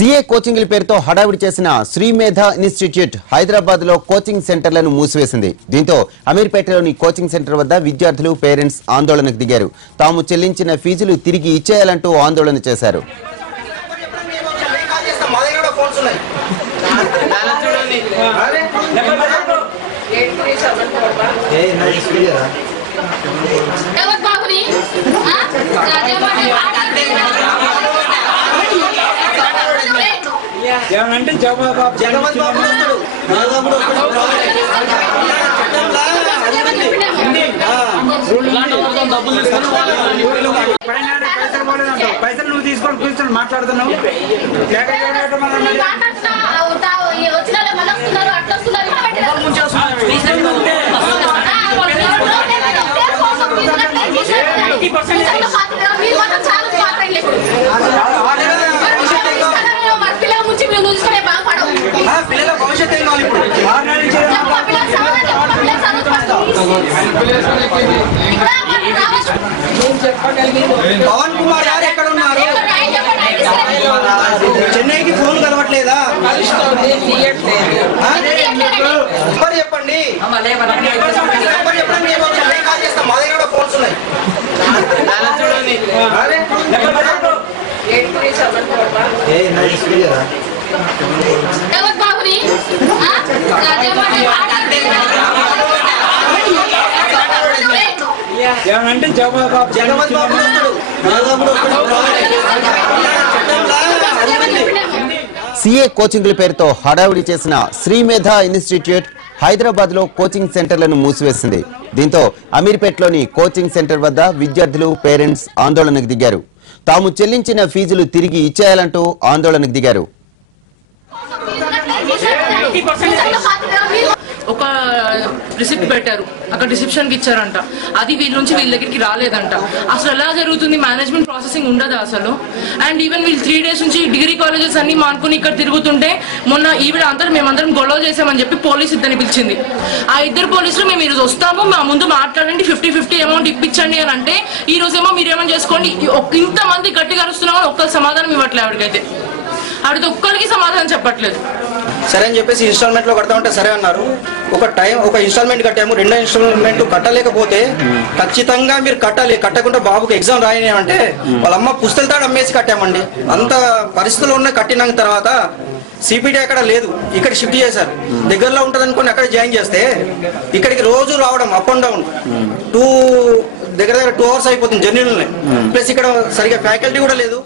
CA coaching పేరుతో హడావిడి చేసిన శ్రీమేధ ఇన్స్టిట్యూట్ హైదరాబాద్ లో కోచింగ్ సెంటర్లను మూసివేసింది. దీంతో అమీర్పేటలోని కోచింగ్ సెంటర్ వద్ద విద్యార్థులు పేరెంట్స్ ఆందోళనకు దిగారు. తాము చెల్లించిన ఫీజులు తిరిగి ఇచ్చేయాలంటూ ఆందోళన చేశారు. ఏమంటే జగన్ బాబు పైసలు నువ్వు తీసుకొని కూర్చొని మాట్లాడుతున్నావు. పిల్లల భవిష్యత్తు పవన్ కుమార్ గారు ఎక్కడ ఉన్నారు? చెన్నైకి ఫోన్ కలవట్లేదా? చెప్పండి మా దగ్గర ఫోన్స్ ఉన్నాయి. ఏమంటే జగన్ బాబు सीए कोचिंग పేరుతో హడావిడి చేసిన శ్రీమేధ ఇన్స్టిట్యూట్ హైదరాబాద్ లో కోచింగ్ సెంటర్లను మూసివేసింది. దీంతో అమీర్పేటలోని కోచింగ్ సెంటర్ వద్ద విద్యార్థులు పేరెంట్స్ ఆందోళనకు దిగారు. తాము చెల్లించిన ఫీజులు తిరిగి ఇచ్చేయాలంటూ ఆందోళనకు దిగారు. ఒక రిసిప్ట్ పెట్టారు, అక్కడ రిసెప్షన్ కి ఇచ్చారంట. అది వీళ్ళ నుంచి వీళ్ళ దగ్గరికి రాలేదంట. అసలు ఎలా జరుగుతుంది? మేనేజ్మెంట్ ప్రాసెసింగ్ ఉండదా అసలు? అండ్ ఈవెన్ వీళ్ళు 3 days నుంచి డిగ్రీ కాలేజెస్ అన్ని మానుకుని ఇక్కడ తిరుగుతుంటే మొన్న ఈవిడ అందరూ మేమందరం గొడవ చేసామని చెప్పి పోలీసు ఇద్దరిని పిలిచింది. ఆ ఇద్దరు పోలీసులు మేము ఈరోజు వస్తాము, మా ముందు మాట్లాడండి, 50-50 అమౌంట్ ఇప్పించండి అని అంటే, ఈ రోజేమో మీరేమని చేసుకోండి. ఇంతమంది గట్టిగా అరుస్తున్నామని ఒక్కరు సమాధానం ఇవ్వట్లేదు. ఆవిడకైతే ఆవిడతో ఒక్కరికి సమాధానం చెప్పట్లేదు. సరే అని చెప్పేసి ఇన్స్టాల్మెంట్ లో కడతామంటే సరే అన్నారు. ఒక ఇన్స్టాల్మెంట్ కట్టాము, 2వ ఇన్స్టాల్మెంట్ కట్టలేకపోతే ఖచ్చితంగా మీరు కట్టాలి, కట్టకుండా బాబుకి ఎగ్జామ్ రాయని అంటే వాళ్ళ అమ్మ పుస్తకాలు అమ్మేసి కట్టామండి. అంత పరిస్థితుల్లో ఉన్న కట్టిన తర్వాత సిపిటి అక్కడ లేదు, ఇక్కడ షిఫ్ట్ చేశారు. దగ్గరలో ఉంటుంది అనుకుని అక్కడ జాయిన్ చేస్తే ఇక్కడికి రోజు రావడం అప్ అండ్ డౌన్ దగ్గర 2 hours అయిపోతుంది జర్నీలోనే. ప్లస్ ఇక్కడ సరిగా ఫ్యాకల్టీ కూడా లేదు.